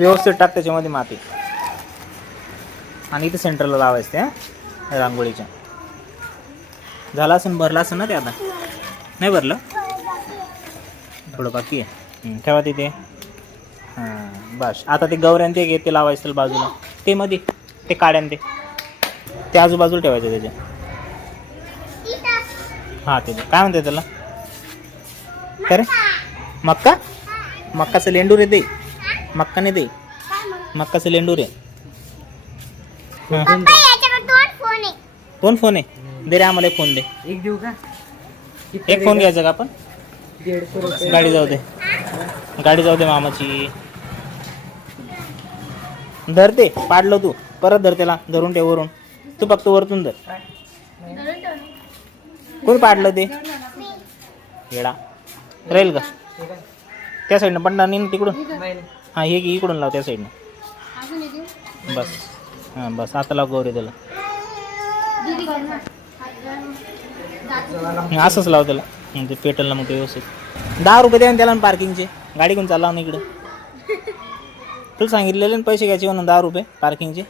व्यवस्थित टाक त्याच्यामध्ये माती आणि इथे सेंटरला लावायचं त्या रांगोळीच्या. झाला असेल, भरला असेल ना ते आता? नाही भरलं, थोडं बाकी आहे. ठेवा तिथे. हां बस. आता ते गौऱ्यान ते ते लावायचं बाजूला, ते मध्ये ते काड्यान ते आजूबाजूला ठेवायचं त्याच्या. हां ते काय म्हणते त्याला? काय रे? मक्का? मक्काचं लेंडूर आहे ते. मक्का नाही ते, मक्काचं लेंडूर आहे. दोन फोन आहे? दे रे आम्हाला एक फोन दे. एक देऊ का? एक फोन घ्यायचा का आपण? 150 गाडी जाऊ दे, गाडी जाऊ दे मामाची. धर ते, पाडलं तू परत धर त्याला, धरून ठेव वरून. तू फक्त वरतून धर. कोण पाडलं ते? येडा राहील का? त्या साईडनं पडणार नाही ना तिकडून? हां हे इकडून लाव त्या साईडनं. बस हां बस. आता लाव गौरी त्याला. असंच लाव त्याला, ते पेटलला मग ते व्यवस्थित. 10 रुपये द्या त्याला पार्किंगचे. गाडी घेऊन चालला ना इकडं. तुला सांगितलेले ना पैसे घ्यायचे म्हणून 10 रुपये पार्किंगचे.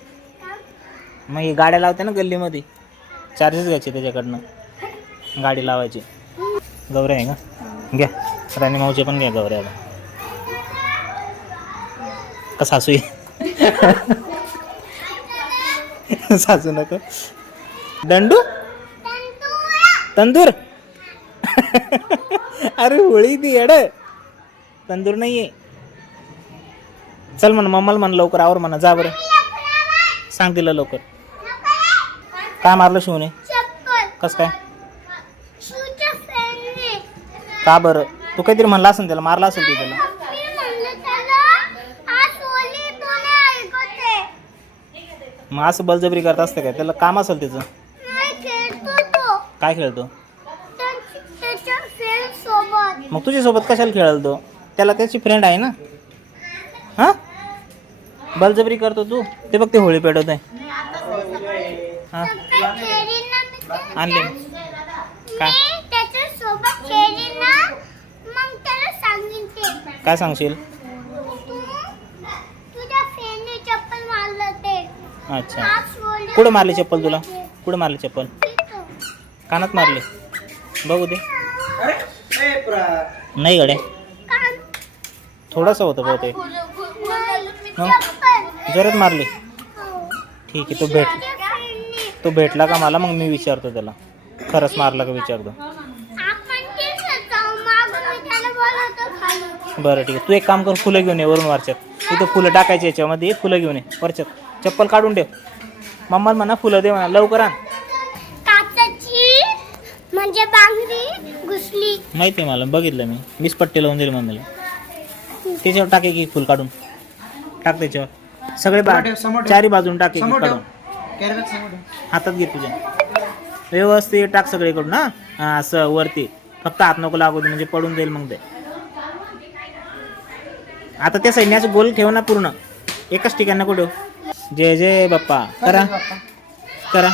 मग हे गाड्या लावते ना गल्लीमध्ये, चार्जेस घ्यायचे त्याच्याकडनं गाडी लावायची. गौऱ्या आहे का? घ्या. राणी माऊचे पण घ्या गौऱ्याला. का सासू आहे? सासू नको. दंडू तंदूर. अरे होळी ती येड, तंदूर नाहीये. चल म्हण मम्माला म्हण लवकर आवर म्हणा. जा बरं, सांग तिला लवकर. काय मारलं शिवने? कस काय? का बरं? तू काहीतरी म्हणला असेल त्याला, मारला असेल तू त्याला. मग असं बलजबरी करत असतं काय? त्याला काम असेल त्याचं. काय खेळतो? मग तुझ्यासोबत कशाला खेळाल तो? त्याला त्याची फ्रेंड आहे ना. हां बलजबरी करतो तू. ते बघ ते होळी पेटवत आहे. हां आणले काय? काय सांगशील? अच्छा, कुठं मारली चप्पल तुला? कुठं मारली चप्पल? कानात मारले? बघू दे. नाही गड्या, थोडंसं होतं बहुतेक. जोरात मारली? ठीक आहे. तो भेटला का मला, मग मी विचारतो त्याला खरंच मारला का विचारतो. बरं ठीक आहे. तू एक काम कर, फुलं घेऊन ये वरून वरच्यात. तिथं फुलं टाकायचे याच्यामध्ये, फुलं घेऊन ये वरच्यात. चप्पल काढून ठेव. मम्मा म्हणा फुलं दे म्हणा, लवकर आण. म्हणजे बांगडी घुसली. माहिती आहे मला, बघितलं मीच पट्टी लावून दिली मम्मीला. त्याच्यावर टाके की फुल काढून टाक त्याच्यावर. सगळे चारी बाजून टाके की काढून. हातात घे तुझ्या, व्यवस्थित टाक सगळीकडून. हा असं वरती, फक्त हात नको लागू दे म्हणजे पडून जाईल मग ते. आता त्या सैन्याचं गोल ठेव ना पूर्ण, एकच ठिकाणी नको ठेव. जय जय बाप्पा करा करा,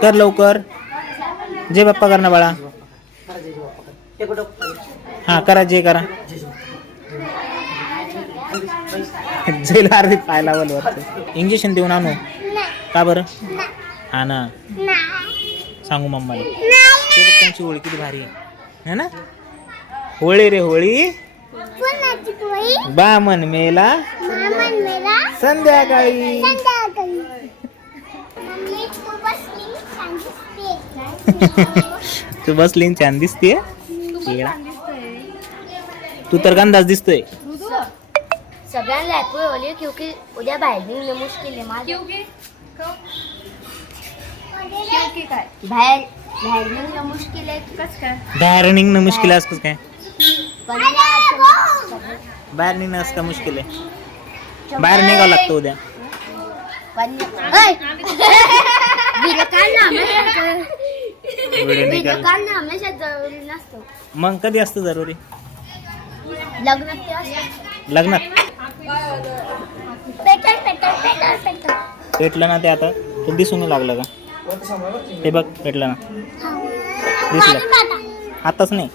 कर लवकर. जय बाप्पा कर ना बाळा. हा करा, जय करा. जयला अर्धी पाय लावल वरती. इंजेक्शन देऊन आणू का बरं? हा ना, सांगू मम्माला. ते बघ त्यांची होळी किती भारी आहे ना. होळी रे होळी, बामन मेला संध्याकाळी. तू बसली छान दिसते. तू तर गंदाच दिसतोय. सगळ्यांना ऍपल होली क्योंकि उद्या बाहेर निघणं मुश्किल आहे माझं. बाहेर बाहेर निघणं मुश्किल आहे. कसं काय बाहेर निघणं मुश्किल आहे? असं काय पण बाहेर निघणं असं का मुश्किल आहे? बाहेर निघावं लागतं उद्या. हमेशा जरुरी नसतो. मग कधी असतं जरुरी? लग्नात. पेटलं ना ते. आता तू दिसून नाही लागलं का? ते बघ पेटलं ना, दिसलं. आताच नाही,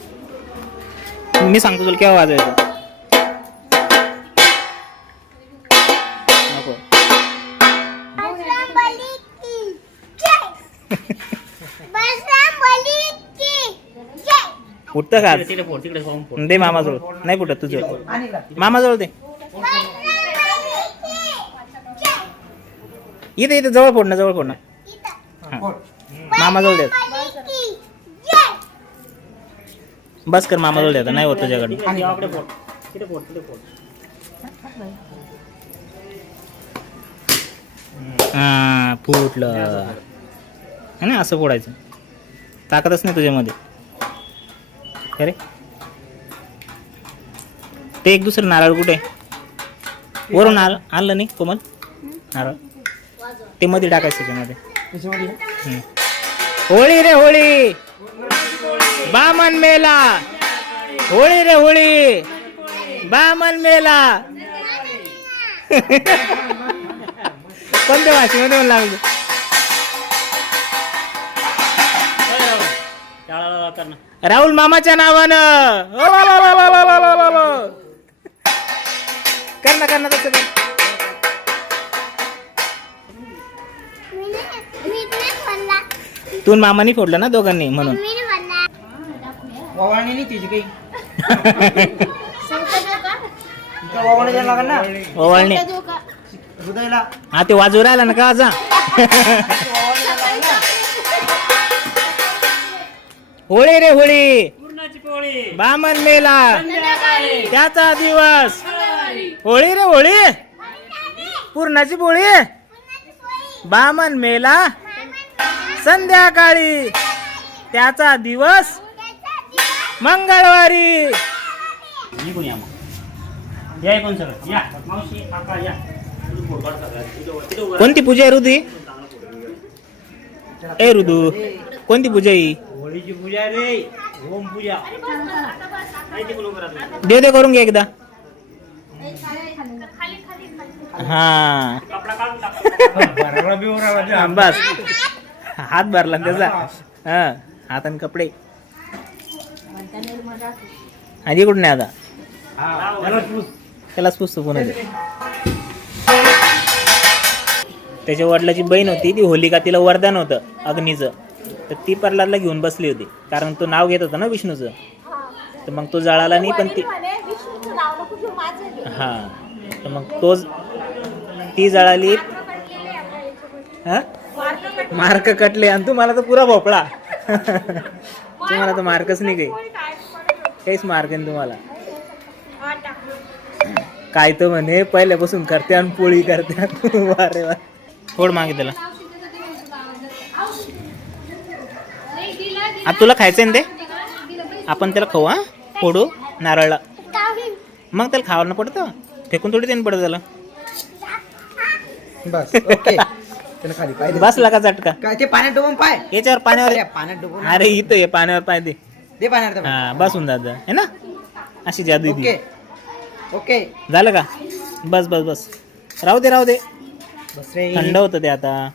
मी सांगतो तुला केव्हा वाजवायचं. नको. उठतं का आज? दे मामाजवळ. नाही फुटत तुझं. मामाजवळ दे. इथे इथे जवळ फोडणं, जवळ फोडणं. हा. मामाजवळ द्या. बस कर, मामाजवळ द्या. नाही होत तुझ्याकडे. हा फुटलं. है ना, असं फोडायचं. ताकदच नाही तुझ्यामध्ये. अरे ते एक दुसरं नारळ कुठे वरून आणलं नाही कोमल नारळ? ते मध्ये टाकायचं त्याच्यामध्ये. होळी रे होळी, बामन मेला. होळी रे होळी, बामन मेला. कोणत्या भाषेमध्ये म्हणून लागलं? राहुल मामाच्या नावानं. कर ना तसं कर. तू मामानी फोडलं ना दोघांनी म्हणून. ओवाळणी नाही तिची काही. ओवाळणी द्यायला लागेल ना. ओवाळणी हृदयला. हा ते वाजू राहिला ना का आज? होळी रे होळी, बामन मेला त्याचा दिवस. होळी रे होळी, पूर्णाची पोळी, बामन मेला संध्याकाळी त्याचा दिवस मंगळवारी. कोणती पूजा आहे ऋतू? ए ऋतू, कोणती पूजा ही? होळीची पूजा रे. ओम पूजा. दे करून घे एकदा. हा बस, हात भरला त्याचा. हा हात आणि कपडे. आधी कुठं नाही आता. त्यालाच पुसतो पुन्हा. त्याच्या वडिलाची बहीण होती ती होलिका, तिला वरदान होतं अग्नीचं. तर ती प्रल्हादला घेऊन बसली होती, कारण तो नाव घेत होता ना विष्णूचं. तर मग तो जळाला नाही, पण ती हा तर मग तोच ती जळाली. हा मार्क कटले आणि तुम्हाला तर पुरा भोपळा. तुम्हाला तर मार्कच नाही काहीच मार्क नाही तुम्हाला. काय तर म्हणे पहिल्यापासून करते आणि पोळी करते. वारे वा. थोड मागे त्याला. आता तुला खायचंय ना ते, आपण त्याला खाऊ. हा फोडू नारळला, मग त्याला खावायला पडतं. फेकून थोडी देणं पडतं त्याला. बस ओके. त्याला खाली पाय दे. बसला का झटका? काय ते पाण्यात डुबून पाय. याच्यावर पाण्यावर. अरे, पाण्यात डुबून. अरे इथं ये पाण्यावर पाय दे. दे पाण्यात. हा बसून दादा है ना, अशी जादू ओके ती. ओके. झालं का? बस बस बस, राहू दे राहू दे. बस रे. थंड होतं ते आता.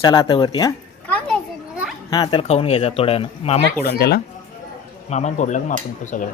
चला आता वरती. हा त्याला खाऊन घ्यायचा थोड्या वेळानं. मामा फोडून त्याला. मामाने फोडला का मग आपण तो सगळं.